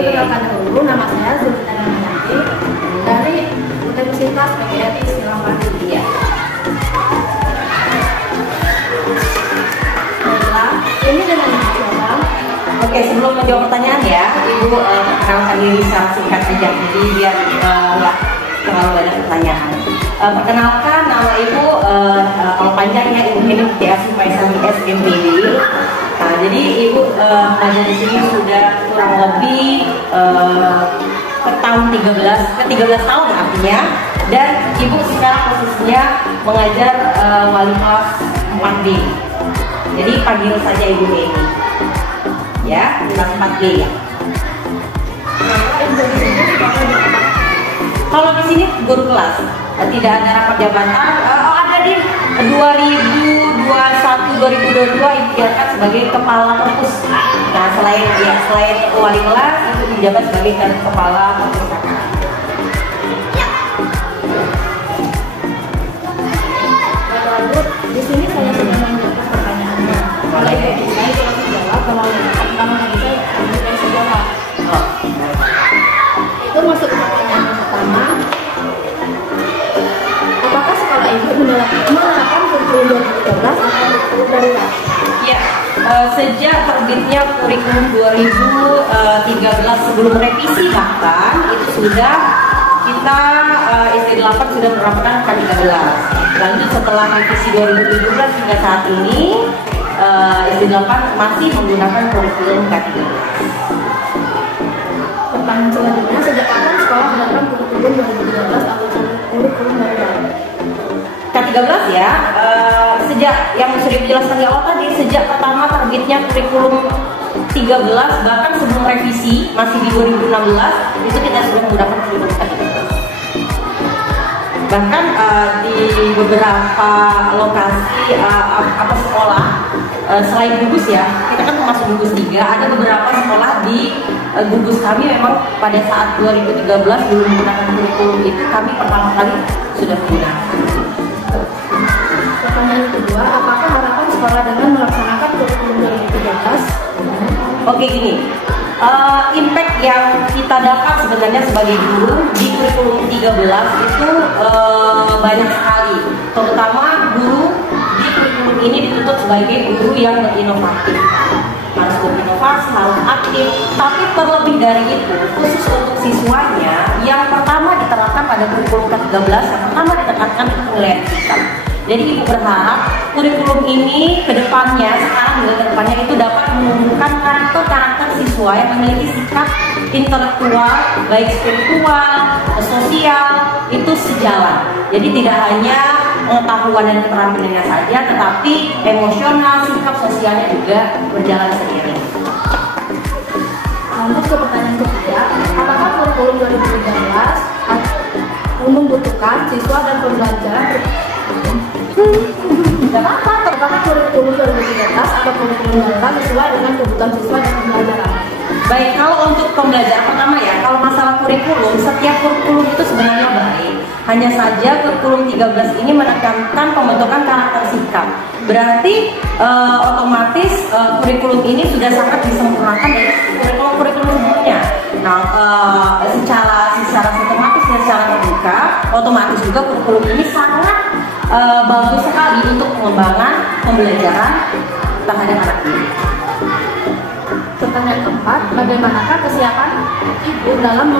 perkenalkan dulu, nama saya Zulita Namiyanti dari Universitas PGRI Silapan. Iya. Baiklah, ini dengan siapa? Oke, sebelum menjawab pertanyaan ya, Ibu perkenalkan diri secara singkat aja, jadi biar nggak terlalu banyak pertanyaan. Perkenalkan, nama Ibu kalau panjangnya Ibu Heni Tiasi Faisal SMPD. Nah, jadi Ibu mengajar di sini sudah kurang lebih ke tahun 13 tahun artinya, dan Ibu sekarang posisinya mengajar wali kelas 4D. Jadi panggil saja Ibu Heni. Ya, kelas 4D ya. Kalau di sini guru kelas, tidak ada rapat jabatan. Ada di 2021-2022 Ibu diangkat sebagai kepala perpus. Nah, selain wali kelas, itu menjabat sebagai kepala perpustakaan. Lanjut, di sini saya sudah menjawab pertanyaannya. Kalau Ibu bisa, itu langsung jawab. Kalau nggak bisa, langsung jawab. Itu masuk ke pertanyaan yang pertama. Apakah sekolah Ibu menerapkan kurikulum 2013 atau kurikulum darurat? Ya, sejak terbitnya kurikulum 2013 sebelum revisi bahkan itu sudah kita SD8 sudah menerapkan K13. Lanjut setelah revisi 2017 hingga saat ini SD8 masih menggunakan kurikulum K13. Pertanyaan selanjutnya, sejak kapan sekolah menerapkan kurikulum 2013 atau kurikulum darurat? K13 ya, sejak yang sudah dijelaskan di awal tadi, sejak pertama terbitnya kurikulum 13 bahkan sebelum revisi masih di 2016 itu kita sudah menggunakan kurikulum K13. Bahkan di beberapa lokasi sekolah selain gugus ya, kita kan termasuk gugus 3, ada beberapa sekolah di gugus kami memang pada saat 2013 belum menggunakan kurikulum itu, kami pertama kali sudah menggunakan. Pertanyaan kedua, apakah harapan sekolah dengan melaksanakan kurikulum 2013? Oke, gini, impact yang kita dapat sebenarnya sebagai guru di kurikulum 13 itu banyak sekali, terutama guru di kurikulum ini dituntut sebagai guru yang berinovatif, harus berinovasi, harus aktif, tapi terlebih dari itu, khusus untuk siswanya, yang pertama diterapkan pada kurikulum ke-13, yang pertama ditekankan penilaian sikap. Jadi Ibu berharap kurikulum ini kedepannya, sekarang juga kedepannya itu dapat menumbuhkan karakter-karakter siswa yang memiliki sikap intelektual, baik spiritual, sosial, itu sejalan. Jadi tidak hanya pengetahuan dan keterampilannya saja, tetapi emosional, sikap sosialnya juga berjalan seiring. Lanjut ke pertanyaan ketiga, apakah kurikulum 2013 membutuhkan siswa dan pembelajaran apakah kurikulum 2013 atau kurikulum darurat sesuai dengan kebutuhan siswa dan pembelajaran? Baik, kalau untuk pembelajaran pertama ya, kalau masalah kurikulum, setiap kurikulum itu sebenarnya baik. Hanya saja kurikulum 13 ini menekankan pembentukan karakter sikap. Berarti otomatis kurikulum ini sudah sangat disempurnakan dari kurikulum sebelumnya. Nah, secara sistematis dan secara terbuka, otomatis juga kurikulum ini sangat bagus sekali untuk pengembangan pembelajaran terhadap anak ini. Pertanyaan keempat, bagaimanakah kesiapan Ibu dalam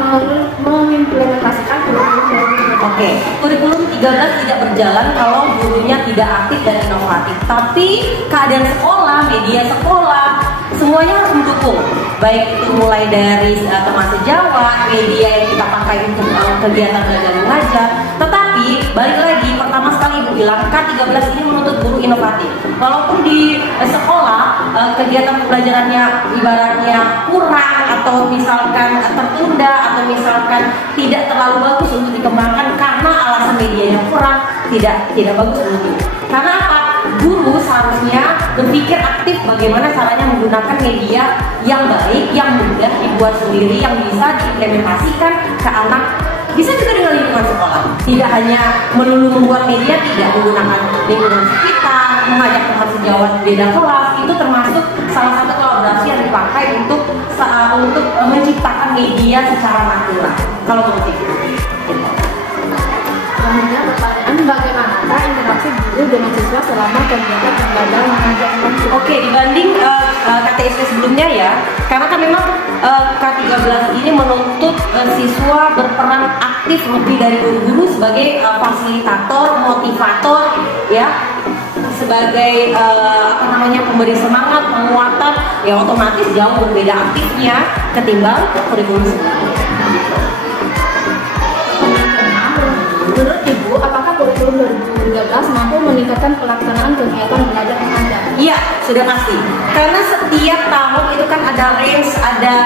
mengimplementasikan kurikulum 2013? Oke, kurikulum 13 tidak berjalan kalau gurunya tidak aktif dan inovatif. Tapi keadaan sekolah, media sekolah, semuanya harus mendukung. Baik itu mulai dari teman sejawat, media yang kita pakai untuk kegiatan belajar mengajar. Tetapi balik lagi, pertama sekali Ibu bilang K13 ini menuntut guru inovatif. Walaupun di sekolah kegiatan pembelajarannya ibaratnya kurang atau misalkan tertunda atau misalkan tidak terlalu bagus untuk dikembangkan karena alasan medianya kurang, tidak bagus untuk. Karena apa? Guru seharusnya berpikir aktif bagaimana caranya menggunakan media yang baik, yang mudah dibuat sendiri, yang bisa diimplementasikan ke anak. Bisa juga dengan lingkungan sekolah. Tidak hanya melulu membuat media, tidak menggunakan lingkungan sekitar, mengajak teman sejawat beda kelas, itu termasuk salah satu kolaborasi yang dipakai untuk untuk menciptakan media secara natural. Kalau menurut Ibu. Selanjutnya pertanyaan, bagaimanakah interaksi guru dengan siswa selama kegiatan belajar mengajar langsung? Oke, dibanding KTSP sebelumnya ya, karena kan memang K13 ini menuntut siswa berperan aktif lebih dari guru-guru sebagai fasilitator, motivator, ya, sebagai pemberi semangat, penguatan, ya otomatis jauh berbeda aktifnya ketimbang kurikulum sebelumnya. Menurut Ibu, apakah kurikulum 2013 mampu meningkatkan pelaksanaan kegiatan belajar mengajar? Iya, sudah pasti. Karena setiap tahun itu kan ada range, ada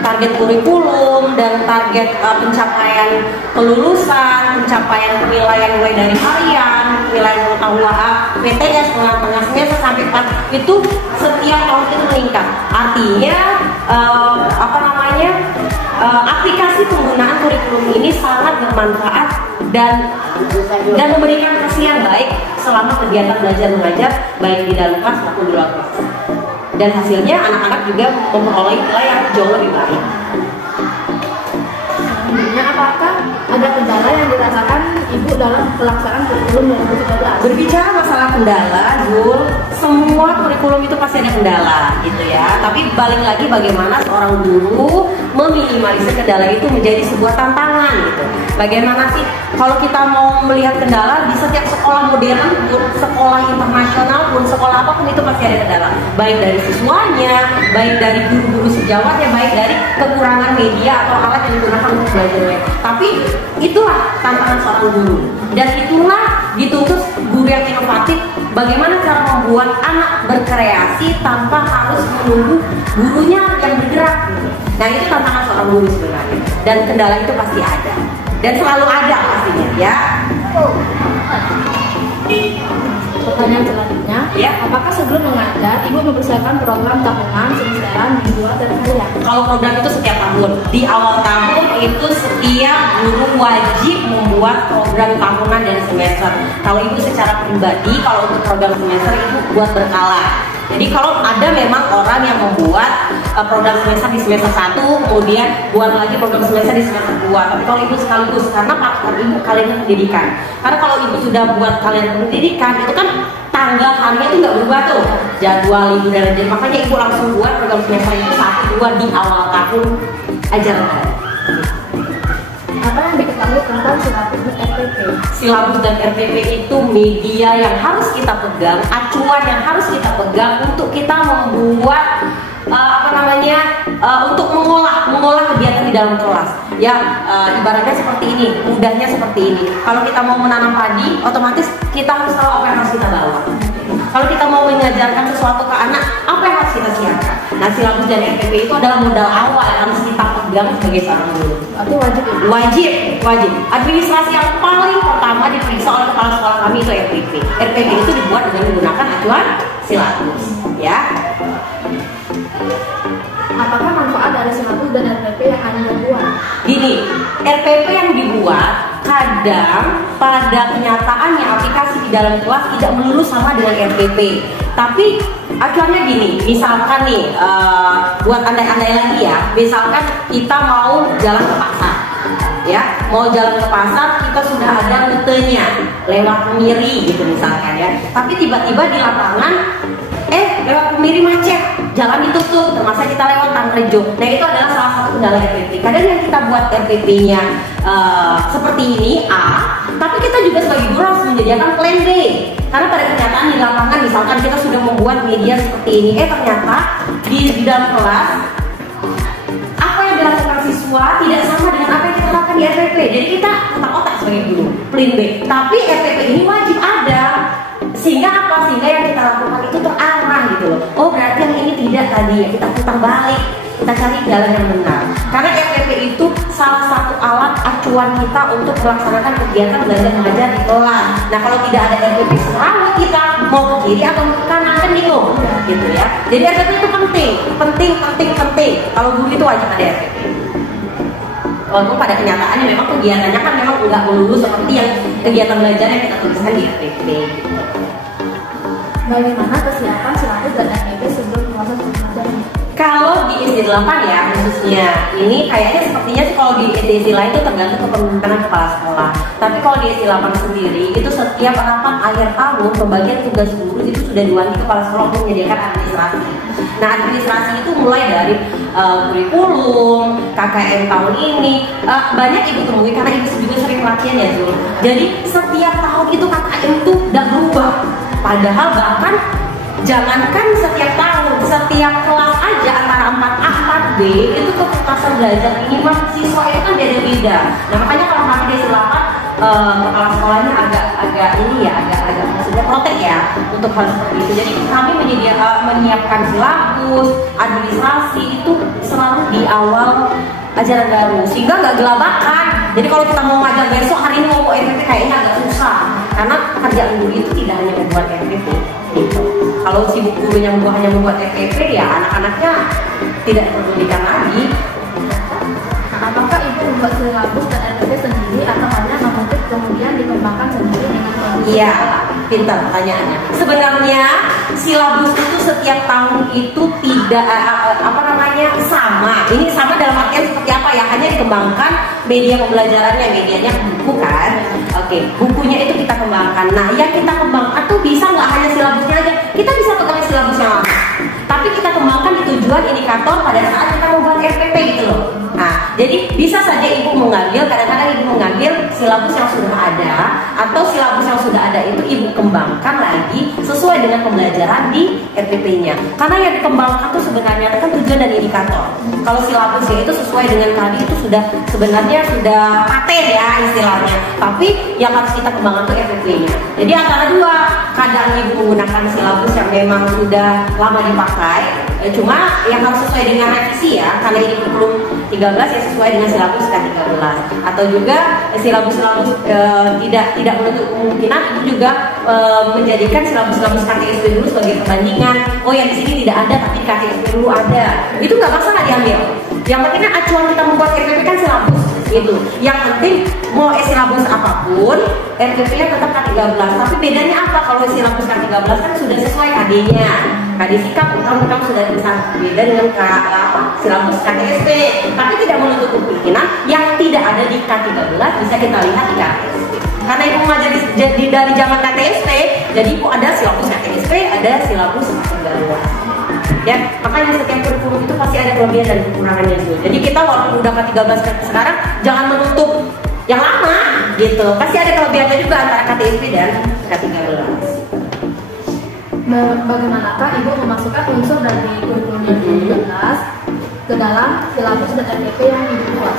target kurikulum dan target pencapaian kelulusan, pencapaian penilaian mulai dari harian, penilaian pengetahuan PTS, tengah semester sampai 4 itu setiap tahun itu meningkat. Artinya aplikasi penggunaan kurikulum ini sangat bermanfaat dan memberikan hasil yang baik selama kegiatan belajar mengajar baik di dalam kelas maupun di luar kelas. Dan hasilnya anak-anak juga memperoleh nilai yang jauh lebih baik. Selanjutnya, apakah ada kendala yang dirasakan Ibu dalam pelaksanaan kurikulum 2013? Berbicara masalah kendala, Jul, semua kurikulum itu pasti ada kendala, gitu ya. Tapi balik lagi bagaimana seorang guru meminimalisir kendala itu menjadi sebuah tantangan, gitu. Bagaimana sih kalau kita mau melihat kendala di setiap sekolah modern pun, sekolah internasional pun, sekolah apapun itu pasti ada kendala. Baik dari siswanya, baik dari guru-guru sejawatnya, baik dari kekurangan media atau alat yang digunakan untuk belajar. Tapi itulah tantangan seorang guru. Dan itulah dituntut guru yang inovatif. Bagaimana cara membuat anak berkreasi tanpa harus menunggu gurunya yang bergerak, gitu. Nah, itu tantangan seorang guru sebenarnya. Dan kendala itu pasti ada. Dan selalu ada pastinya, ya. Pertanyaan selanjutnya, Ya. apakah sebelum mengajar Ibu mempersiapkan program tahunan, semesteran, mingguan, dan harian? Kalau program itu setiap tahun, di awal tahun itu setiap guru wajib membuat program tahunan dan semester. Kalau Ibu secara pribadi, kalau untuk program semester Ibu buat berkala. Jadi kalau ada memang orang yang membuat program semester di semester 1, kemudian buat lagi program semester di semester 2. Tapi kalau Ibu sekaligus, karena partner Ibu kalender pendidikan. Karena kalau Ibu sudah buat kalender pendidikan, itu kan tanggal harinya itu nggak berubah tuh, jadwal Ibu dan lain-lain. Makanya Ibu langsung buat program semester itu 1, 2 di awal tahun ajaran. Apa yang diketahui tentang silabus dan RPP? Silabus dan RPP itu media yang harus kita pegang, acuan yang harus kita pegang untuk kita membuat untuk mengolah kegiatan di dalam kelas. Ya, ibaratnya seperti ini, mudahnya seperti ini. Kalau kita mau menanam padi, otomatis kita harus tahu apa yang harus kita bawa. Kalau kita mau mengajarkan sesuatu ke anak, apa yang harus kita siapkan? Nah, silabus dan RPP itu adalah modal awal yang harus kita pegang sebagai seorang guru. Berarti wajib ya? Wajib. Administrasi yang paling pertama diperiksa oleh kepala sekolah kami itu RPP. RPP itu dibuat dengan menggunakan acuan silabus, ya. Apakah manfaat dari silabus dan RPP yang Anda buat? Gini, RPP yang dibuat kadang pada kenyataannya aplikasi di dalam kelas tidak melulu sama dengan RPP. Tapi acuannya gini, misalkan nih, buat andai-andai lagi ya, misalkan kita mau jalan ke pasar, ya, mau jalan ke pasar, kita sudah ada rutenya lewat Kemiri gitu misalkan ya. Tapi tiba-tiba di lapangan, lewat Kemiri macet, jalan ditutup, termasuk kita lewat Tangrejo. Nah, itu adalah salah satu kendala RPP. Kadang yang kita buat RPP-nya seperti ini A, tapi kita juga sebagai guru harus menyediakan plan B. Karena pada kenyataan di lapangan misalkan kita sudah membuat media seperti ini, ternyata di dalam kelas apa yang dilakukan siswa tidak sama dengan apa yang kita lakukan di RPP. Jadi kita otak-otak sebagai guru, plan B. Tapi RPP ini wajib ada. Sehingga apa? Sehingga yang kita lakukan itu terarah gitu loh. Oh, berarti yang ini tidak tadi ya, kita putar balik, kita cari jalan yang benar. Karena RPP itu salah satu alat acuan kita untuk melaksanakan kegiatan belajar mengajar di kelas. Nah, kalau tidak ada RPP selalu kita mau ke kiri atau ke kanan kan bingung, gitu ya. Jadi RPP itu penting. Kalau guru itu wajib ada RPP. Walaupun pada kenyataannya memang kegiatannya kan memang nggak melulu seperti yang kegiatan belajar yang kita tuliskan di RPP. Bagaimana kesiapan silabus dan RPP sebelum proses pengajaran? Kalau di SD 8 ya khususnya, ini kayaknya sepertinya sih kalau di SD lain itu tergantung kepemimpinan kepala sekolah. Tapi kalau di SD 8 sendiri, itu setiap rapat akhir tahun pembagian tugas guru itu sudah diwajibkan kepala sekolah untuk menyediakan administrasi. Nah, administrasi itu mulai dari kurikulum, KKM tahun ini, banyak ibu temui karena ibu juga sering pelatihan ya Zul. Jadi setiap tahun itu KKM itu udah berubah. Padahal bahkan jangankan setiap tahun, setiap kelas aja antara 4A, 4B itu keputusan belajar minimal siswa itu kan beda-beda. Nah makanya kalau kami di Selatan, kepala sekolahnya agak ini ya, agak maksudnya protek ya untuk hal seperti itu. Jadi kami menyiapkan silabus, administrasi itu selalu di awal ajaran baru sehingga nggak gelabakan. Jadi kalau kita mau ngajar besok hari ini mau RPP kayaknya agak susah karena kerjaan guru itu tidak hanya membuat RPP gitu. Kalau si gurunya hanya membuat RPP ya anak-anaknya tidak diperdulikan lagi. Apakah ibu membuat silabus dan RPP sendiri atau hanya memutus kemudian dikembangkan sendiri dengan kondisi? Iya, pintar pertanyaannya. Sebenarnya silabus itu setiap tahun itu tidak sama. Ini sama dalam artian seperti apa ya? Hanya dikembangkan media pembelajarannya, medianya buku kan? Oke, bukunya itu kita kembangkan. Nah, yang kita kembangkan tuh bisa nggak hanya silabusnya aja? Kita bisa pegang silabus yang lama, tapi kita kembangkan di tujuan indikator pada saat kita membuat RPP gitu loh. Nah, jadi bisa saja ibu mengambil, kadang-kadang ibu mengambil silabus yang sudah ada atau silabus yang sudah ada itu ibu kembangkan lagi sesuai dengan pembelajaran di RPP-nya. Karena yang dikembangkan itu sebenarnya kan tujuan dan indikator. Kalau silabusnya itu sesuai dengan tadi itu sebenarnya sudah paten ya istilahnya. Tapi yang harus kita kembangkan itu RPP-nya. Jadi antara dua, kadang ibu menggunakan silabus yang memang sudah lama dipakai, cuma yang harus sesuai dengan revisi ya, karena ini belum 13 ya sesuai dengan silabus K13 atau juga silabus-silabus tidak menutup kemungkinan itu juga menjadikan silabus-silabus KTSP dulu sebagai perbandingan. Oh yang di sini tidak ada tapi di KTSP dulu ada, itu nggak masalah diambil. Yang penting kan acuan kita membuat RPP kan silabus gitu. Yang penting mau silabus apapun RPP-nya tetap K13. Tapi bedanya apa? Kalau silabus K13 kan sudah sesuai KD-nya. KD sikap utang sudah bisa beda dengan silabus KTSP. Tapi tidak menutup kemungkinan yang tidak ada di K13 bisa kita lihat di KTSP. Karena ibu mengajar dari zaman KTSP, jadi ibu ada silabus KTSP, ada silabus K13. Ya, makanya setiap kurikulum itu pasti ada kelebihan dan kekurangannya juga. Jadi kita walaupun udah K13 sekarang jangan menutup yang lama gitu. Pasti ada kelebihannya juga antara KTSP dan K13. Bagaimanakah ibu memasukkan unsur dari kurikulum 2012 ke dalam silabus dan RPP yang ibu buat?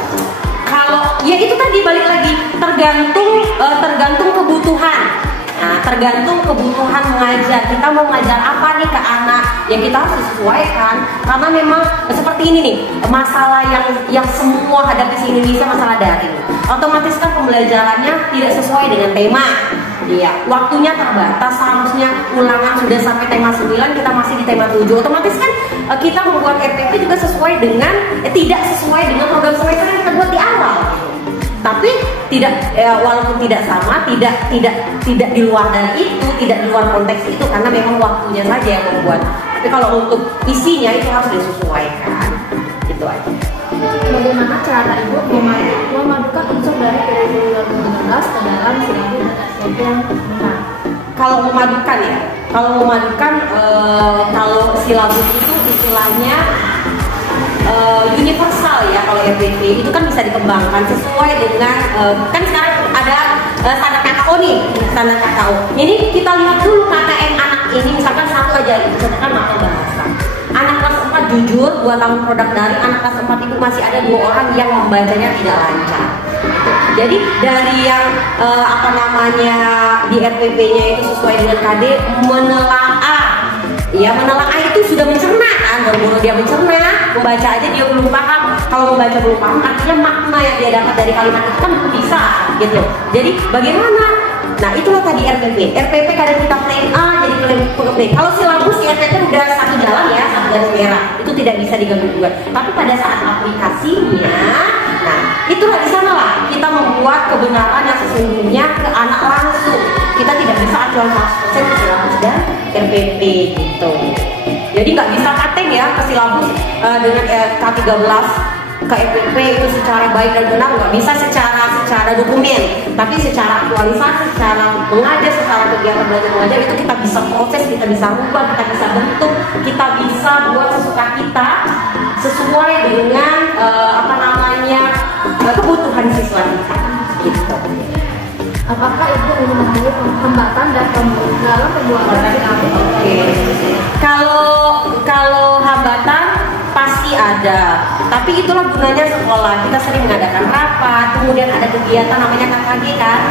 Kalau ya itu tadi balik lagi tergantung kebutuhan. Nah, tergantung kebutuhan mengajar. Kita mau ngajar apa nih ke anak? Ya kita harus sesuaikan. Karena memang seperti ini nih, masalah yang semua hadapi di Indonesia masalah daring. Otomatis kan pembelajarannya tidak sesuai dengan tema. Iya, waktunya terbatas, seharusnya ulangan sudah sampai tema 9, kita masih di tema 7. Otomatis kan kita membuat RPP juga sesuai dengan tidak sesuai dengan program semester yang kita buat di awal. Tapi tidak walaupun tidak sama, tidak di luar dari itu, tidak di luar konteks itu karena memang waktunya saja yang membuat. Tapi kalau untuk isinya itu harus disesuaikan. Gitu aja. Bagaimana cara ibu memadukan unsur dari kurikulum 2012 ke dalam silabus dan SPP yang benar? Kalau memadukan ya, kalau silabus itu istilahnya universal ya. Kalau RPP itu kan bisa dikembangkan sesuai dengan kan sekarang ada standar KKO nih, standar KKO. Ini kita lihat dulu KKM anak ini, misalkan satu aja, misalkan mata bahasa. Anak kelas 4 jujur 2 tahun produk daring, anak kelas 4 itu masih ada 2 orang yang membacanya tidak lancar. Jadi dari yang di RPP-nya itu sesuai dengan KD menelaah. Ya menelaah itu sudah mencerna kan, baru-baru dia mencerna, membaca aja dia belum paham. Kalau membaca belum paham, artinya makna yang dia dapat dari kalimat itu kan bisa gitu. Jadi bagaimana? Nah itulah tadi RPP kadang kita plan A jadi plan B. Kalau silabus di RPP udah satu jalan ya, satu garis merah, itu tidak bisa diganggu juga. Tapi pada saat aplikasinya, nah itulah di sana lah kita membuat kebenaran yang sesungguhnya ke anak langsung. Kita tidak bisa acuan 100% ke silabus dan RPP gitu. Jadi nggak bisa paten ya ke silabus dengan K13 ke EPP itu secara baik dan benar, nggak bisa secara dokumen, tapi secara aktualisasi, secara mengajar, secara kegiatan belajar mengajar itu kita bisa proses, kita bisa rubah, kita bisa bentuk, kita bisa buat sesuka kita sesuai dengan kebutuhan siswa kita gitu. Apakah ibu memahami hambatan dalam pembuatan CAP? Oke. Kalau hambatan pasti ada, tapi itulah gunanya sekolah. Kita sering mengadakan rapat, kemudian ada kegiatan namanya KKG kan.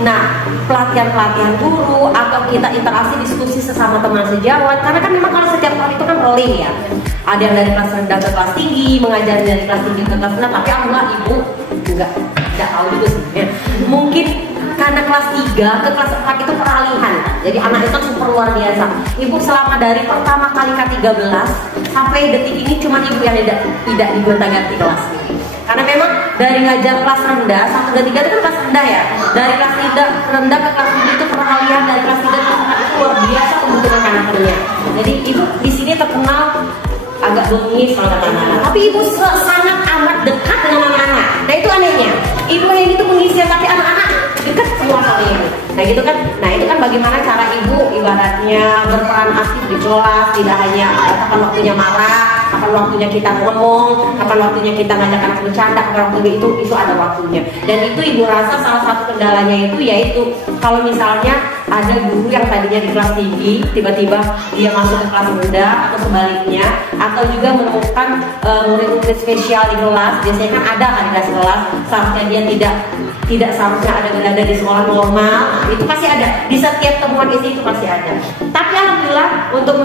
Nah pelatihan guru atau kita interaksi diskusi sesama teman sejawat. Karena kan memang kalau setiap tahun itu kan rolling ya. Ada yang dari kelas rendah ke kelas tinggi, mengajar dari kelas tinggi ke kelas rendah. Tapi alhamdulillah ibu enggak tahu juga sih. Mungkin karena kelas 3 ke kelas 4 itu peralihan. Jadi anak itu super luar biasa. Ibu selama dari pertama kali K13 sampai detik ini cuma ibu yang tidak digonta-ganti kelasnya. Karena memang dari ngajar kelas rendah sampai ke 3 itu kan kelas rendah ya. Dari kelas rendah ke kelas 3 itu peralihan, dari kelas 3 ke kelas 4 itu luar biasa pembentukan karakternya. Jadi ibu di sini terkenal agak bengis kalau kata anak-anak. Tapi ibu sangat amat dekat dengan anak-anak. Nah itu anehnya. Ibu yang itu pengisian tapi anak-anak dekat semua sama ibu. Nah gitu kan. Nah itu kan bagaimana cara ibu ibaratnya berperan aktif di kelas, tidak hanya kapan waktunya marah, kapan waktunya kita ngomong, kapan waktunya kita ngajak anak bercanda, kapan waktunya itu ada waktunya. Dan itu ibu rasa salah satu kendalanya itu yaitu kalau misalnya ada guru yang tadinya di kelas tinggi tiba-tiba dia masuk ke kelas rendah atau sebaliknya, atau juga menemukan murid-murid spesial di kelas. Biasanya kan ada kan di kelas seharusnya dia tidak seharusnya ada di sekolah normal. Itu pasti ada di setiap temuan isi itu pasti ada. Tapi alhamdulillah untuk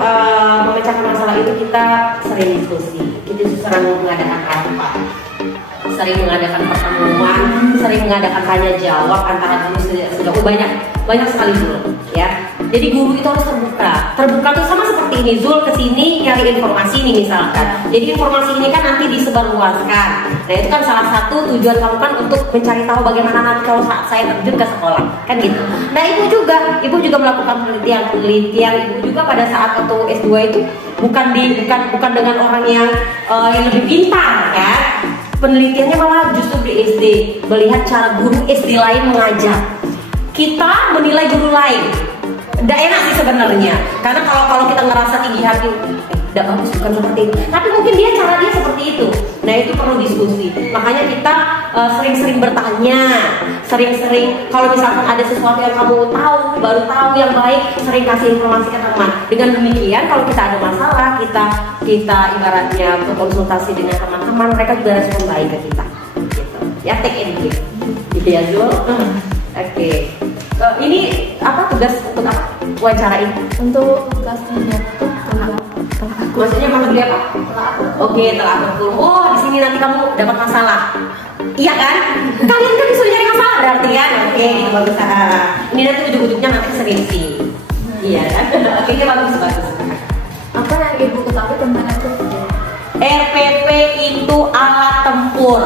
memecahkan masalah itu kita sering diskusi, kita sering mengadakan rapat, sering mengadakan pertemuan, sering mengadakan tanya jawab antara guru sudah banyak sekali dulu ya. Jadi guru itu harus terbuka tuh sama seperti ini. Zul kesini nyari informasi nih misalkan. Jadi informasi ini kan nanti disebarluaskan. Nah itu kan salah satu tujuan kamu kan untuk mencari tahu bagaimana nanti kalau saat saya terjun ke sekolah kan gitu. Nah ibu juga melakukan penelitian. Ibu juga pada saat waktu S2 itu bukan dengan orang yang lebih pintar kan. Penelitiannya malah justru di SD, melihat cara guru SD lain mengajar. Kita menilai guru lain. Nggak enak sih sebenarnya, karena kalau kita ngerasa tinggi hati, tidak bagus, bukan seperti itu. Tapi mungkin cara dia seperti itu. Nah itu perlu diskusi. Makanya kita sering-sering bertanya, sering-sering kalau misalkan ada sesuatu yang kamu baru tahu yang baik, sering kasih informasi ke teman. Dengan demikian kalau kita ada masalah, kita ibaratnya berkonsultasi dengan teman-teman, mereka juga respon baik ke kita. Gitu. Ya take and give. Gitu ya Zul. Oke. Ini apa tugas untuk apa? Wawancara ini? Untuk tugasnya itu maksudnya maksud dia apa? Oke, telah berkurung. Oh, di sini nanti kamu dapat masalah. Iya kan? Kalian kan disuruh nyari masalah berarti kan? Oke, itu bagus. Ini nanti ujung-ujungnya nanti keseriusi. Iya kan? Oke, ini bagus. Apa yang ibu ketahui tentang itu? RPP itu alat tempur.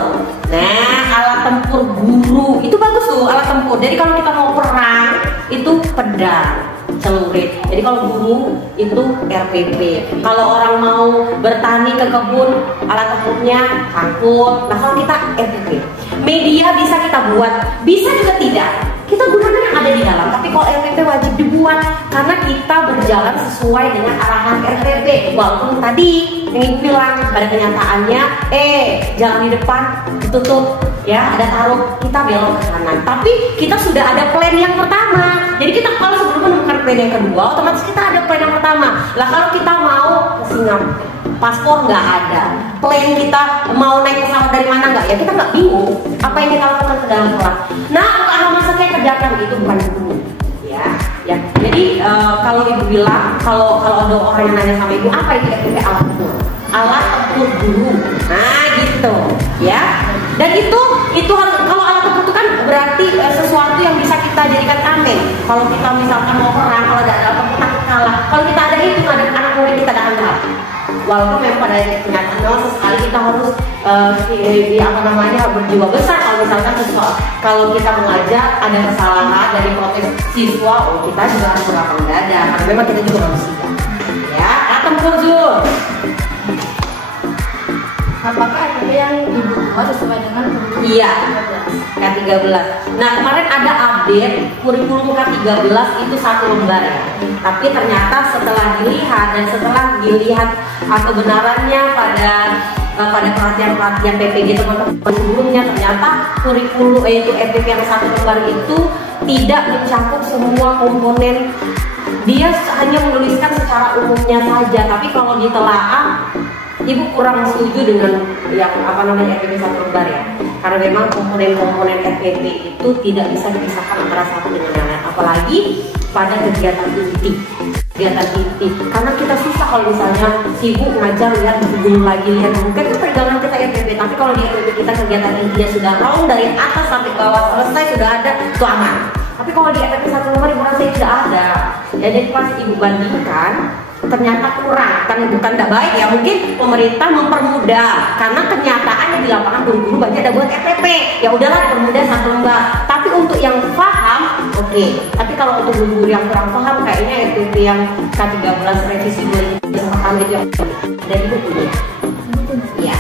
Nah, alat tempur guru itu bagus tuh, alat tempur. Jadi kalau kita mau perang itu pedang, celurit. Jadi kalau guru itu RPP. Kalau orang mau bertani ke kebun, alat tempurnya angkut. Nah kalau kita RPP. Media bisa kita buat, bisa juga tidak. Kita gunakan yang ada di dalam. Tapi kalau RPP wajib dibuat karena kita berjalan sesuai dengan arahan RPP. Walaupun tadi yang ibu bilang pada kenyataannya, jalan di depan ditutup, ya ada taruh, kita belok ke kanan. Tapi kita sudah ada plan yang pertama. Jadi kita kalau sebelum menemukan plan yang kedua, otomatis kita ada plan yang pertama. Lah kalau kita mau ke Singapura, paspor nggak ada, plan kita mau naik pesawat dari mana nggak, ya kita nggak bingung apa yang kita lakukan ke dalam kelas. Nah untuk anak masanya kerjakan itu bukan guru, ya. Jadi kalau ibu bilang, kalau ada orang yang nanya sama ibu apa itu RPP, alat tempur guru. Nah gitu, ya. Dan itu harus, kalau alat tempur itu kan berarti sesuatu yang bisa kita jadikan tameng. Kalau kita misalkan mau perang, kalau ada alat tempur takut kalah. Kalau kita ada itu, ada anak murid kita akan kalah. walaupun memang pada kenyataannya sesekali kita harus berjiwa besar kalau misalkan kalau kita mengajar ada kesalahan dari protes siswa, kita juga harus berlapang dada karena memang kita juga manusia. Ya, tempur Zul. Apakah ada yang ibu buat sesuai dengan kurikulum Iya, K13. Nah, kemarin ada update kurikulum K13 itu 1 lembar ya. Tapi ternyata setelah dilihat kebenarannya pada pelatihan PPG teman-teman sebelumnya, ternyata kurikulum yaitu FPP yang 1 lembar itu tidak mencakup semua komponen. Dia hanya menuliskan secara umumnya saja, tapi kalau ditelaah Ibu kurang setuju dengan yang FPP 1 lembar ya, karena memang komponen-komponen FPP itu tidak bisa dipisahkan antara satu dengan yang lain, apalagi pada kegiatan inti. Karena kita susah kalau misalnya sibuk ngajar lihat buku lagi mungkin itu pegangan kita FPP, tapi kalau di FPP kita kegiatan intinya sudah round dari atas sampai bawah selesai sudah ada, itu aman. Tapi kalau di FPP 1 lembar ibu rasa tidak ada ya, jadi pas ibu bandingkan ternyata kurang, kan bukan tidak baik ya, mungkin pemerintah mempermudah karena kenyataannya di lapangan guru-guru banyak ada buat FPP, ya udahlah dipermudah 1 lembar. Tapi untuk yang paham oke. Tapi kalau untuk guru-guru yang kurang paham kayaknya FPP yang K13 revisi 2000 yang pertama itu yang dari bukunya. Iya.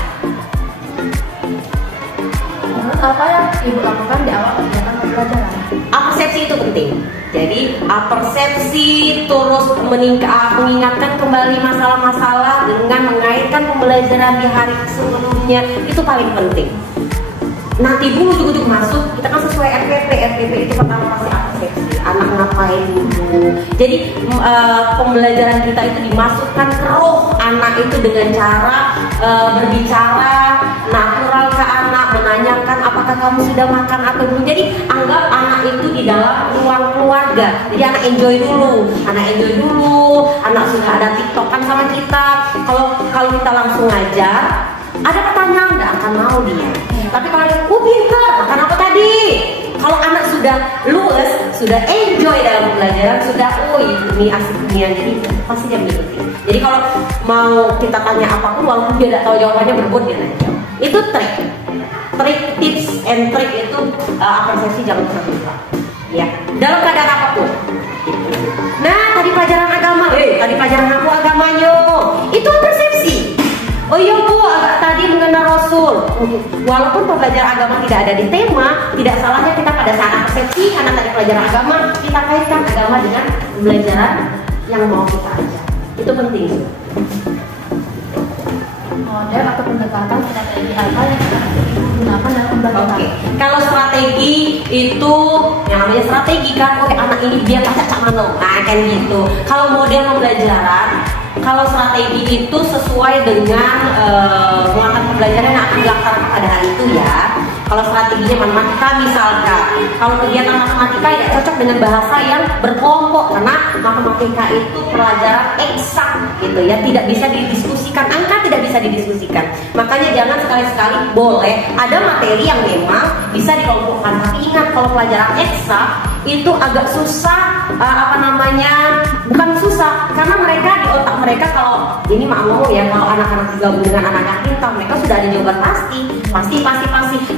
Apa yang ibu lakukan di awal kegiatan pembelajaran? Persepsi itu penting. Jadi persepsi terus mengingatkan kembali masalah-masalah dengan mengaitkan pembelajaran di hari sebelumnya itu paling penting. Nanti dulu ujuk-ujuk masuk kita kan sesuai FPP itu pertama pasti persepsi anak ngapain dulu. Jadi pembelajaran kita itu dimasukkan ke roh anak itu dengan cara berbicara natural ke anak, menanyakan apakah kamu sudah makan atau belum. Jadi anggap anak itu di dalam ruang keluarga. Jadi anak enjoy dulu, anak sudah ada TikTokan sama kita. Kalau kita langsung ngajar, ada pertanyaan nggak akan mau dia. Tapi kalau dia, pintar, makan apa tadi? Kalau anak sudah luwes, sudah enjoy dalam pembelajaran, sudah, ini asik dunia, jadi pasti dia mengikuti. Jadi kalau mau kita tanya apapun, walaupun dia tidak tahu jawabannya, berebut dia nanya. Itu trik, tips and trick itu persepsi jangan pernah lupa. Ya, dalam keadaan apapun. Nah, tadi pelajaran agama, tadi pelajaran aku agamanya, itu persepsi. Oh iya Bu, tadi mengenal Rasul. Walaupun pembelajaran agama tidak ada di tema, tidak salahnya kita pada saat persepsi karena tadi pelajaran agama kita kaitkan agama dengan pembelajaran yang mau kita ajar. Itu penting. Model atau pendekatan strategi apa yang kita gunakan dalam pembelajaran? Oke. Kalau strategi itu yang namanya strategi kan, anak ini dia pacak mano, kan gitu. Kalau model pembelajaran, kalau strategi itu sesuai dengan muatan pembelajaran yang akan dilaksanakan pada hari itu ya. Kalau strateginya matematika misalkan, kalau kegiatan matematika ya cocok dengan bahasa yang berkelompok karena matematika itu pelajaran eksak gitu ya, tidak bisa didiskusikan, angka tidak bisa didiskusikan. Makanya jangan sekali-sekali, boleh ada materi yang memang bisa dikelompokkan, tapi ingat kalau pelajaran eksak itu agak susah, bukan susah karena mereka di otak mereka, kalau ini mau ya, kalau anak-anak digabung dengan anak-anak pintar, mereka sudah ada jawaban pasti,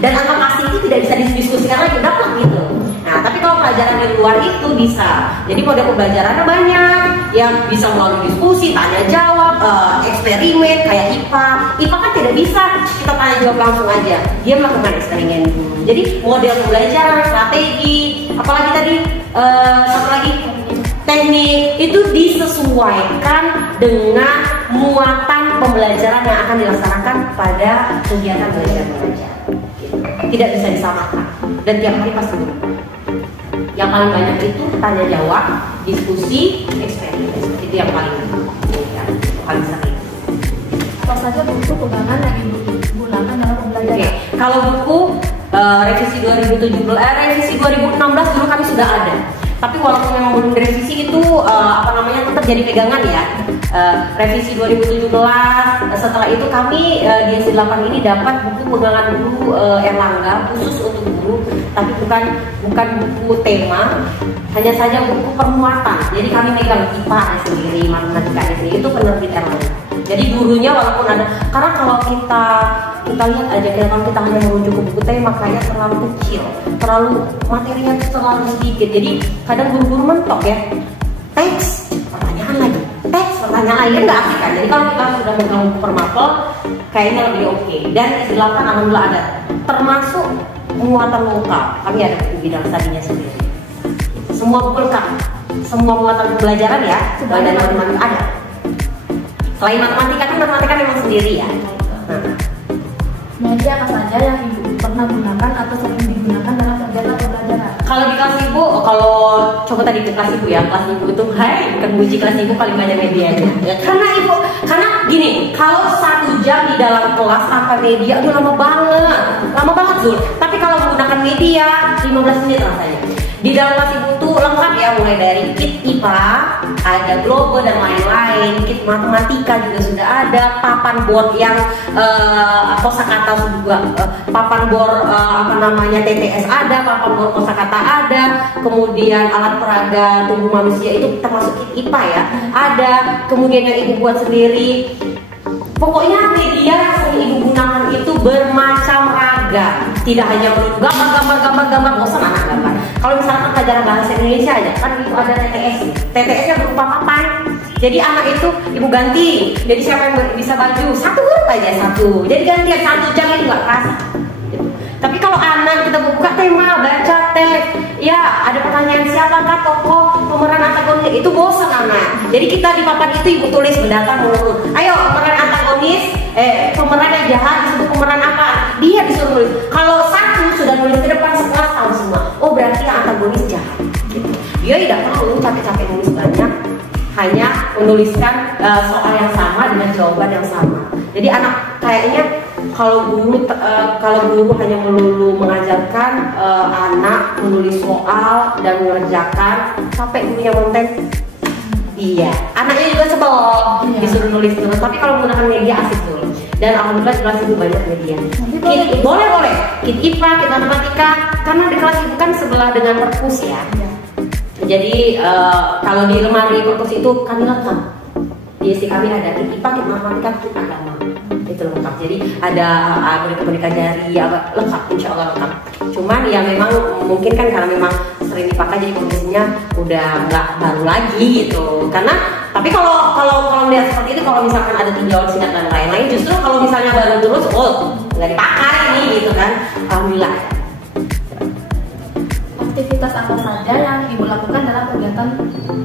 dan angka pasti itu tidak bisa didiskusikan lagi, dapat gitu. Nah, tapi kalau pelajaran di luar itu bisa. Jadi model pembelajarannya banyak, yang bisa melalui diskusi, tanya jawab, eksperimen kayak IPA. IPA kan tidak bisa kita tanya jawab langsung aja, dia melakukan eksperimen dulu. Jadi model pembelajaran, strategi, apalagi tadi satu lagi teknik itu disesuaikan dengan muatan pembelajaran yang akan dilaksanakan pada kegiatan belajar mengajar. Tidak bisa disamakan dan tiap hari pasti berubah. Yang paling banyak itu tanya jawab, diskusi, eksperimen. Itu yang paling sering. Apa saja buku pegangan yang ibu gunakan dalam pembelajaran? Oke. Kalau buku revisi 2016 dulu kami sudah ada. Tapi walaupun memang belum direvisi itu tetap jadi pegangan ya. Revisi 2017, setelah itu kami di S8 ini dapat buku pegangan guru Erlangga khusus untuk guru, tapi bukan buku tema, hanya saja buku permuatan. Jadi kami megang IPA sendiri, matematika sendiri, itu penerbit Erlangga. Jadi gurunya walaupun ada, karena kalau kita lihat aja kalau kita hanya merujuk ke buku tema kayaknya terlalu kecil, terlalu materinya terlalu sedikit. Jadi kadang guru-guru mentok ya, teks pertanyaan lagi, teks pertanyaan lagi, kan nggak asik kan. Jadi kalau kita sudah megang permapel kayaknya lebih oke. Dan silakan alhamdulillah ada, termasuk muatan lokal. Kami ada buku bidang studinya sendiri. Semua buku lengkap, semua muatan pembelajaran ya, dan matematika ada. Selain matematika kan matematika memang sendiri ya. Media apa saja yang ibu pernah gunakan atau sering digunakan dalam kegiatan pembelajaran? Kalau di kelas ibu, kalau coba tadi ke kelas ibu ya, kelas ibu itu, hai, bukan kunci kelas ibu paling banyak medianya. Ya, karena gini, kalau 1 jam di dalam kelas tanpa media, itu lama banget Zul. Tapi kalau menggunakan media, 15 menit rasanya. Di dalam kelas ibu tuh lengkap ya, mulai dari kit IPA, ada globe dan lain-lain, kit matematika juga sudah ada, papan board yang kosakata juga, papan board TTS ada, papan board kosakata ada, kemudian alat peraga tubuh manusia itu termasuk kit IPA ya, ada, kemudian yang ibu buat sendiri. Pokoknya media yang sering ibu gunakan itu bermacam ragam, tidak hanya gambar, bosan anak gambar. Kalau misalkan pelajaran bahasa Indonesia aja, kan itu ada TTS-nya berupa papan. Jadi anak itu ibu ganti, jadi siapa yang bisa baju, 1 huruf aja, 1. Jadi gantian 1 jam itu nggak kerasa. Tapi kalau anak kita buka tema, baca teks, ya ada pertanyaan siapakah tokoh pemeran antagonis, itu bosan anak. Jadi kita di papan itu ibu tulis mendatang menurut, ayo pemeran antagonis, pemeran yang jahat disebut pemeran apa, dia disuruh nulis. Kalau 1 sudah nulis ke depan, sekelas tahu semua, oh berarti yang antagonis jahat. Gitu. Dia tidak perlu capek-capek nulis banyak, hanya menuliskan soal yang sama dengan jawaban yang sama. Jadi anak kayaknya kalau guru hanya melulu mengajarkan anak menulis soal dan mengerjakan, sampai gurunya konten, iya, anaknya juga sebel disuruh nulis terus. Tapi kalau menggunakan media asik tuh. Dan alhamdulillah di kelas ibu banyak media. Boleh, kit IPA, kit matematika, karena di kelas ibu kan sebelah dengan perpus ya. Jadi kalau di lemari perpus itu kami lengkap. Di SD kami ada kit IPA, kit matematika, kit agama. Itu lengkap. Jadi ada boneka jari, lengkap, insya Allah lengkap. Cuman ya memang mungkin kan karena memang sering dipakai jadi kondisinya udah nggak baru lagi gitu. Karena tapi kalau melihat seperti itu, kalau misalkan ada tinjauan singkat dan lain-lain, justru kalau misalnya baru terus, nggak dipakai nih gitu kan. Alhamdulillah. Aktivitas apa saja yang ibu lakukan dalam kegiatan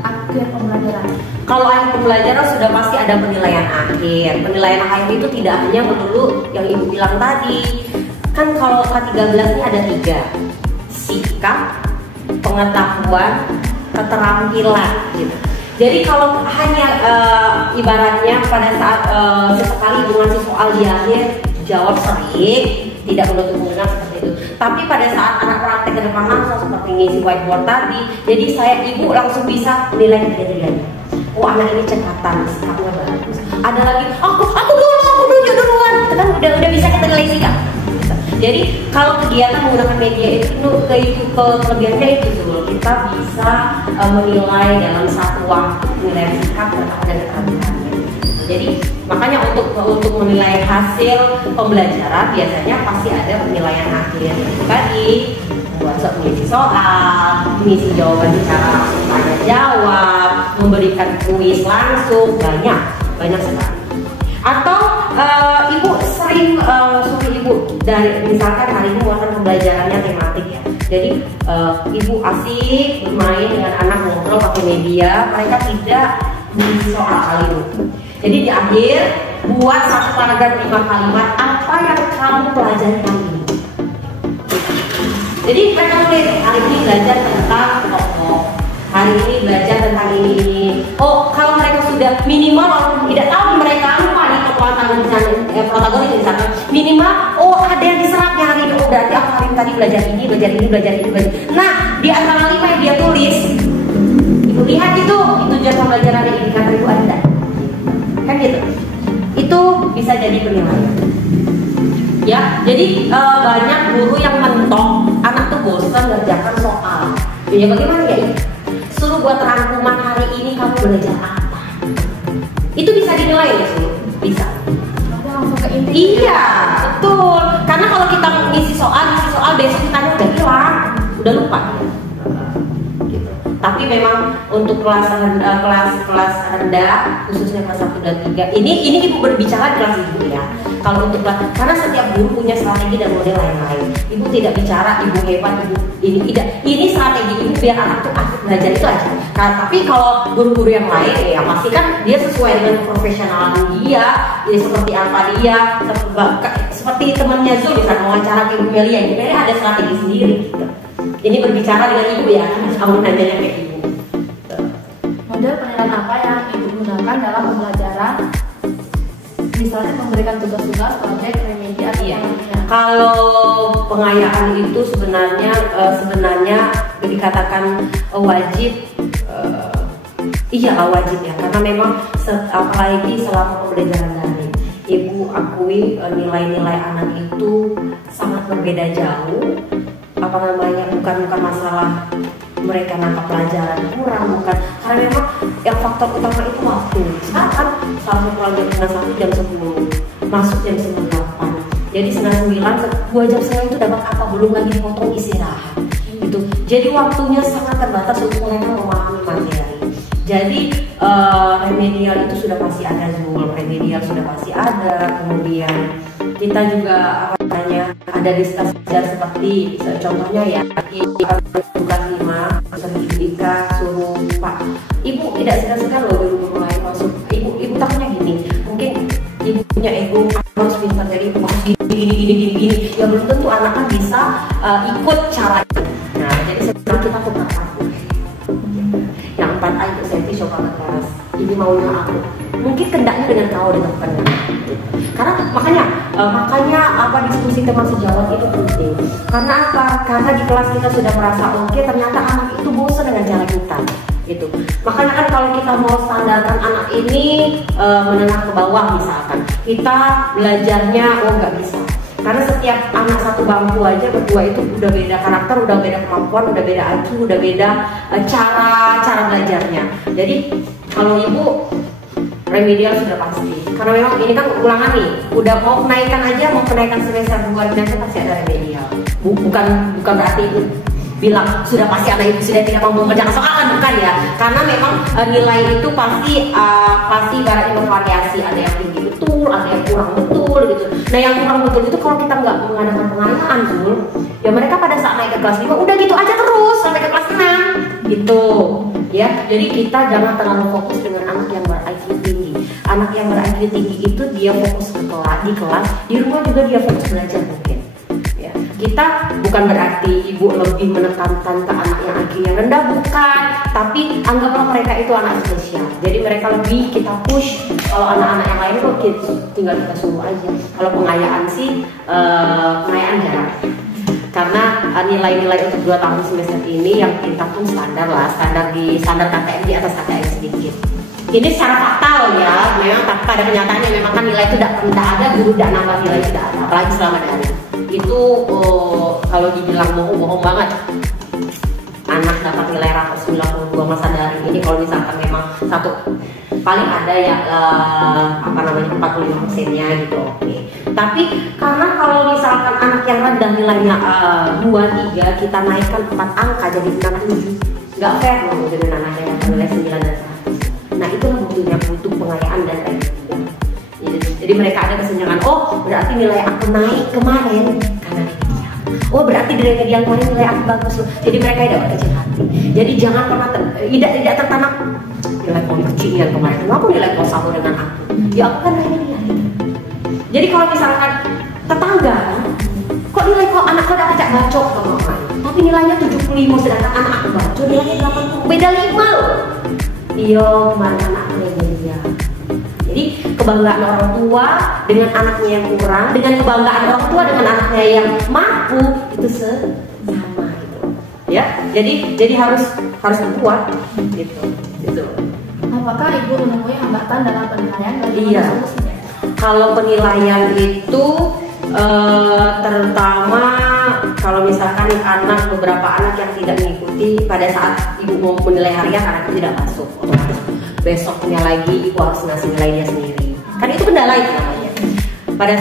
akhir pembelajaran? Kalau akhir pembelajaran sudah pasti ada penilaian akhir. Penilaian akhir itu tidak hanya melulu yang ibu bilang tadi. Kan kalau K13 ini ada 3, sikap, pengetahuan, keterampilan gitu. Jadi kalau hanya ibaratnya pada saat sesekali ibu ngasih soal di akhir, jawab sering, tidak menutup kemungkinan seperti itu. Tapi pada saat anak praktek ke depan langsung seperti ngisi whiteboard tadi, jadi ibu langsung bisa menilai kriteria. Oh anak ini cekatan, sikapnya bagus. Ada lagi, aku nunjuk duluan, itu kan udah bisa kita nilai sikap. Jadi kalau kegiatan menggunakan media itu kelebihannya itu dulu, kita bisa menilai dalam satu waktu menilai sikap dan keterampilan. Jadi makanya untuk menilai hasil pembelajaran biasanya pasti ada penilaian akhir. Tadi buat mengisi soal, mengisi jawaban secara tanya jawab, memberikan kuis langsung, banyak sekali. Atau ibu sering suruh ibu dari misalkan hari ini muatan pembelajarannya tematik ya. Jadi ibu asik bermain dengan anak, ngobrol pakai media, mereka tidak mengisi soal kali ini. Jadi di akhir buat 1 paragraf 5 kalimat apa yang kamu pelajari hari ini. Jadi mereka nulis hari ini belajar tentang tokoh, hari ini belajar tentang ini. Oh kalau mereka sudah minimal walaupun tidak tahu mereka lupa nih tokoh protagonis misalkan, minimal ada yang diserapnya hari ini. Oh berarti aku hari ini tadi belajar ini. Nah di antara 5 yang dia tulis, ibu lihat itu jadwal pembelajaran yang indikator ibu ada. Kan gitu, itu bisa jadi penilaian ya. Jadi banyak guru yang mentok anak tuh bosan ngerjakan soal ya, bagaimana ya, suruh buat rangkuman hari ini kamu belajar apa, itu bisa dinilai ya. udah lupa ya. Gitu. Tapi memang untuk kelas rendah khususnya kelas 1 dan 3 ini ibu berbicara kelas ibu ya. Kalau untuk kelas, karena setiap guru punya strategi dan model lain-lain. Ibu tidak bicara ibu hebat, ibu ini tidak. Ini strategi ibu biar anak tuh aktif belajar itu aja. Nah, tapi kalau guru-guru yang lain ya pasti kan dia sesuai dengan profesionalan dia, jadi seperti apa dia, seperti temannya Zul bisa wawancara ke Ibu Melia, Ibu Melia ada strategi sendiri gitu. Ini berbicara dengan ibu ya, kamu nanya ke ibu. Model penilaian apa yang ibu gunakan dalam pembelajaran? Misalnya memberikan tugas-tugas, proyek, remedi atau Iya. Kalau pengayaan itu sebenarnya dikatakan wajib, iya wajib ya, karena memang apalagi selama pembelajaran daring, ibu akui nilai-nilai anak itu sangat berbeda jauh. Apa namanya, bukan masalah mereka nangkap pelajaran kurang, bukan, karena memang yang faktor utama itu waktu. Sekarang satu pelajaran 1 jam 10 masuk jam 9:08, jadi 8:30 2 jam setengah itu dapat apa, belum lagi potong istirahat gitu. Jadi waktunya sangat terbatas untuk mereka memahami materi. Jadi remedial itu sudah pasti ada, remedial sudah pasti ada. Kemudian kita juga ada diskusi seperti contohnya ya, tugas 5 sering Dika suruh Pak Ibu tidak segan-segan loh guru lain masuk. Ibu takutnya gini, mungkin ibu punya ego harus pintar, jadi harus gini. Ya belum tentu anak kan bisa ikut cara itu. Nah jadi sekarang kita tetap yang 4A itu safety show banget kelas. Ini maunya aku. Mungkin kendaknya dengan kau dengan teman. Karena makanya diskusi teman sejawat itu penting. Karena apa? Karena di kelas kita sudah merasa oke, ternyata anak itu bosan dengan cara kita. Gitu. Makanya kan kalau kita mau standarkan anak ini menengah ke bawah misalkan, kita belajarnya nggak bisa. Karena setiap anak satu bangku aja berdua itu udah beda karakter, udah beda kemampuan, udah beda IQ, udah beda cara belajarnya. Jadi kalau ibu remedial sudah pasti, karena memang ini kan ulangan nih, udah mau kenaikan semester 2 nanti pasti ada remedial. Bukan berarti ibu bilang sudah pasti anak ibu sudah tidak mampu mengerjakan soal, kan bukan ya, karena memang nilai itu pasti ibaratnya bervariasi, ada yang tinggi betul, ada yang kurang betul gitu. Nah yang kurang betul itu kalau kita nggak mengadakan pengayaan tuh, ya mereka pada saat naik ke kelas 5 udah gitu aja terus sampai ke kelas 6 gitu ya. Jadi kita jangan terlalu fokus dengan anak yang ber-IQ tinggi. Anak yang ber-IQ tinggi itu dia fokus di kelas, di rumah juga dia fokus belajar mungkin. Ya. Kita bukan berarti ibu lebih menekankan ke anak yang IQ-nya rendah, bukan. Tapi anggaplah mereka itu anak spesial. Jadi mereka lebih kita push. Kalau anak-anak yang lain kok tinggal kita suruh aja. Kalau pengayaan sih pengayaan jarang. Karena nilai-nilai untuk 2 tahun semester ini yang kita pun standar KTM di atas KTM sedikit. Ini secara fakta ya, memang pada kenyataannya memang kan nilai itu tidak ada, guru tidak nambah nilai, tidak ada, apalagi selama daring. Itu kalau dibilang bohong banget. Anak dapat nilai rapor 92 masa daring ini kalau misalkan memang satu paling ada ya 45%-nya gitu, oke. Tapi karena kalau misalkan anak yang rendah nilainya 2, 3 kita naikkan 4 angka jadi 6, 7, nggak fair loh dengan anak yang nilai 9 dan 100. Nah itulah butuh pengayaan dan remedial. Jadi mereka ada kesenjangan, oh berarti nilai aku naik kemarin karena remedial. Oh berarti di remedial kemarin nilai aku bagus loh. Jadi mereka tidak kecil hati. Jadi jangan pernah tidak tertanam nilai kau kecilnya kemarin. Kenapa nilai kau sama dengan aku? Ya aku kan remedial. Jadi kalau misalkan tetangga, kok nilai kau anak kau dapat bacok sama tapi nilainya 75 sedangkan anak aku bacok nilainya 80, beda 5 loh. Iya, kemarin anak remedial. Jadi kebanggaan orang tua dengan anaknya yang kurang, dengan kebanggaan orang tua dengan anaknya yang mampu itu sama gitu. Ya, jadi harus kuat gitu. Apakah ibu menemui hambatan dalam penilaian? Iya. Kalau penilaian itu terutama kalau misalkan beberapa anak yang tidak mengikuti pada saat ibu mau menilai harian, anak itu tidak masuk, otomatis besoknya lagi ibu harus ngasih nilainya sendiri. Kan itu kendala itu namanya. pada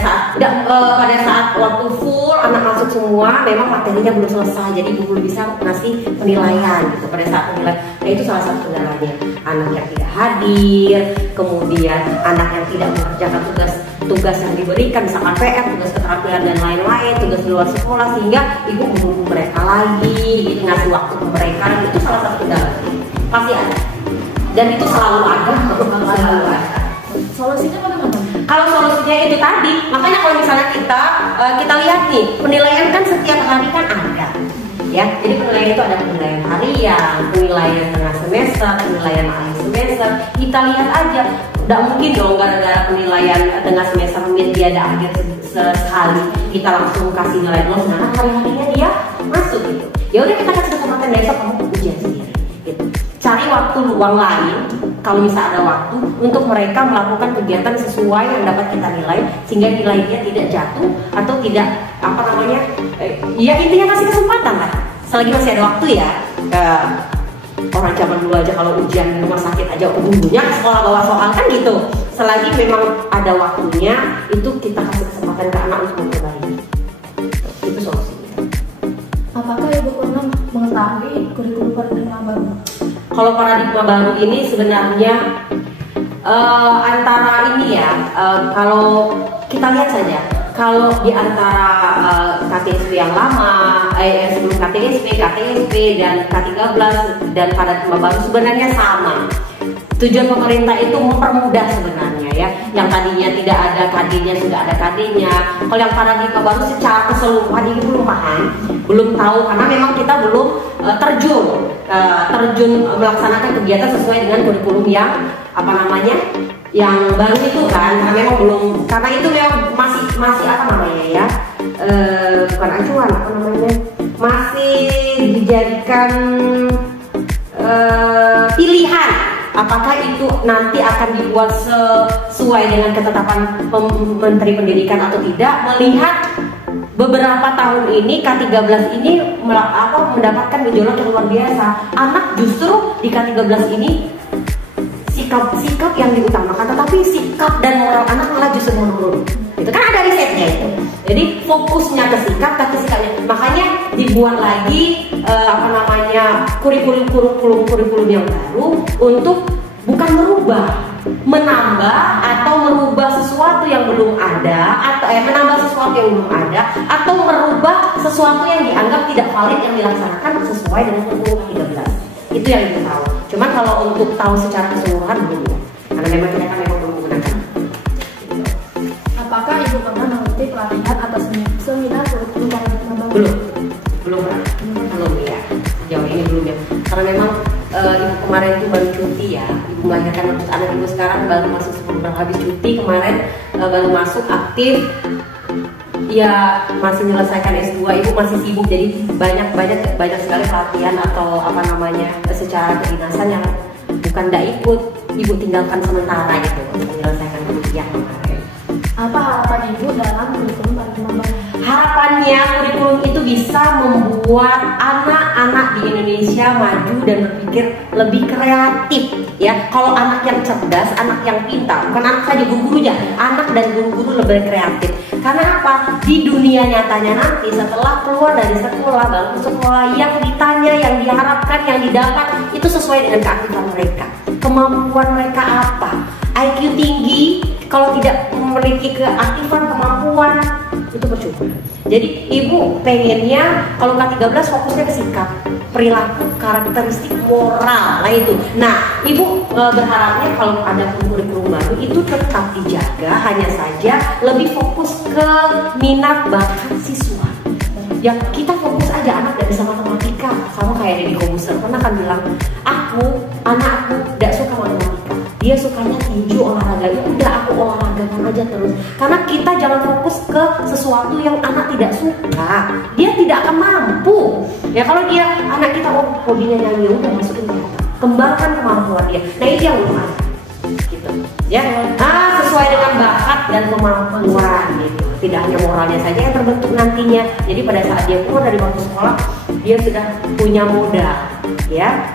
saat waktu full anak masuk semua, memang materinya belum selesai, jadi ibu belum bisa ngasih penilaian gitu pada saat penilaian. Nah itu salah satu kendalanya, anak yang tidak hadir, kemudian anak yang tidak mengerjakan tugas yang diberikan, misalkan PR, tugas keterampilan dan lain-lain, tugas di luar sekolah, sehingga ibu menunggu mereka lagi, gitu, ngasih waktu ke mereka. Itu salah satu kendala, pasti ada, dan itu selalu ada. Solusinya bagaimana? Kalau solusinya itu tadi, makanya kalau misalnya kita lihat nih, penilaian kan setiap hari kan ada, ya. Jadi penilaian itu ada penilaian harian, penilaian tengah semester, penilaian akhir semester. Kita lihat aja, tidak mungkin dong gara-gara penilaian tengah semester dia ada akhir sekali kita langsung kasih nilai plus. Nah hari-harinya dia masuk gitu. Ya udah kita kasih kesempatan besok kamu ujian sendiri. Gitu. Cari waktu luang lain, kalau bisa ada waktu untuk mereka melakukan kegiatan sesuai yang dapat kita nilai, sehingga nilainya tidak jatuh atau tidak ya intinya kasih kesempatan lah. Selagi masih ada waktu ya. Orang zaman dulu aja kalau ujian rumah sakit aja gurunya ke sekolah bawa soal kan gitu. Selagi memang ada waktunya, itu kita kasih kesempatan ke anak untuk memperbaiki. Itu solusinya. Apakah ibu pernah mengetahui kurikulum paradigma baru? Kalau paradigma baru ini sebenarnya antara ini ya, kalau kita lihat saja, kalau di antara KTSP yang lama, sebelum KTSP dan K13 dan paradigma baru sebenarnya sama. Tujuan pemerintah itu mempermudah sebenarnya ya. Yang tadinya tidak ada KD-nya sudah ada KD-nya. Kalau yang paradigma baru secara keseluruhan ini belum paham, belum tahu karena memang kita belum terjun melaksanakan kegiatan sesuai dengan kurikulum yang yang baru itu kan, karena memang belum, karena itu memang masih bukan acuan, masih dijadikan pilihan. Apakah itu nanti akan dibuat sesuai dengan ketetapan Menteri Pendidikan atau tidak? Melihat beberapa tahun ini K13 ini mendapatkan gejolak yang luar biasa. Anak justru di K13 ini sikap yang diutamakan, tetapi sikap dan moral anak malah justru menurun. Itu kan ada risetnya itu. Jadi fokusnya ke sikap, tapi sikapnya. Makanya dibuat lagi kurikulum yang baru untuk bukan merubah, menambah atau merubah sesuatu yang belum ada, atau menambah sesuatu yang belum ada, atau merubah sesuatu yang dianggap tidak valid yang dilaksanakan sesuai dengan kurikulum 13. Itu yang kita tahu. Cuman kalau untuk tahu secara keseluruhan belum, karena memang kita kan memang belum menggunakan. Apakah ibu pernah mengikuti pelatihan atau seminar kurikulum paradigma baru? Belum ya. Sejauh ini belum ya. Karena memang ibu kemarin itu baru cuti ya. Ibu melahirkan anak ibu sekarang baru masuk sebelum habis cuti kemarin, baru masuk aktif. Ya masih menyelesaikan S2, ibu masih sibuk, jadi banyak sekali pelatihan atau secara kedinasan yang bukan tidak ikut, ibu tinggalkan sementara gitu untuk menyelesaikan kuliah kemarin. Apa harapan ibu dalam kurikulum paradigma baru? Harapannya kurikulum itu bisa membuat anak-anak di Indonesia maju dan berpikir lebih kreatif ya. Kalau anak yang cerdas, anak yang pintar, bukan anak saja, guru-gurunya, anak dan guru-guru lebih kreatif. Karena apa? Di dunia nyatanya nanti setelah keluar dari sekolah, bangku sekolah, yang ditanya, yang diharapkan, yang didapat itu sesuai dengan keaktifan mereka. Kemampuan mereka apa? IQ tinggi, kalau tidak memiliki keaktifan kemampuan itu percuma. Jadi ibu pengennya kalau K13 fokusnya ke sikap, perilaku, karakteristik, moral. Nah itu. Nah ibu berharapnya kalau ada kurikulum baru itu tetap dijaga, hanya saja lebih fokus ke minat bakat siswa. Ya kita fokus aja, anak gak bisa matematika, sama kayak Deddy Kobuser pernah kan bilang, anakku gak suka matematika, dia sukanya tinju, olahraga. Ya udah, aku olahragakan aja terus. Karena kita jangan fokus ke sesuatu yang anak tidak suka, dia tidak akan mampu. Ya kalau dia anak kita hobinya nyanyi, udah masukin ke kembangkan kemampuan dia. Nah itu yang belum ada, gitu. Ya, sesuai dengan bakat dan kemampuan gitu. Tidak hanya moralnya saja yang terbentuk nantinya. Jadi pada saat dia keluar dari bangku sekolah, dia sudah punya modal, ya.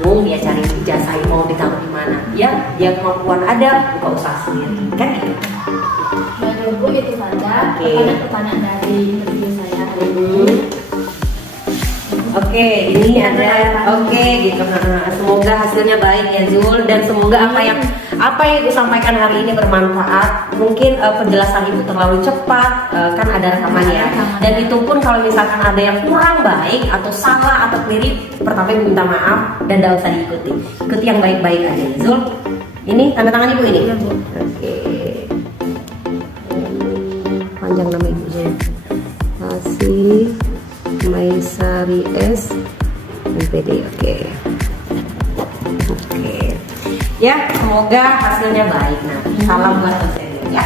Bingung dia cari ijazah mau ditaruh di mana? Ya, dia kemampuan ada, buka usaha sendiri, kan gitu. kepada pertanyaan dari interview saya. Oke, ini ada gitu. Semoga hasilnya baik ya Zul, dan semoga apa yang Ibu sampaikan hari ini bermanfaat. Mungkin penjelasan Ibu terlalu cepat, kan ada rekamannya. Dan itu pun kalau misalkan ada yang kurang baik atau salah atau keliru, pertama Ibu minta maaf dan tidak usah diikuti. Ikuti yang baik-baik aja. Zul, ini tanda tangan Ibu ini. Oke. Panjang nama Ibu Zul. Kasih Maisari S MPD. Oke. Ya, semoga hasilnya baik. Nah, salam buat dosen ya.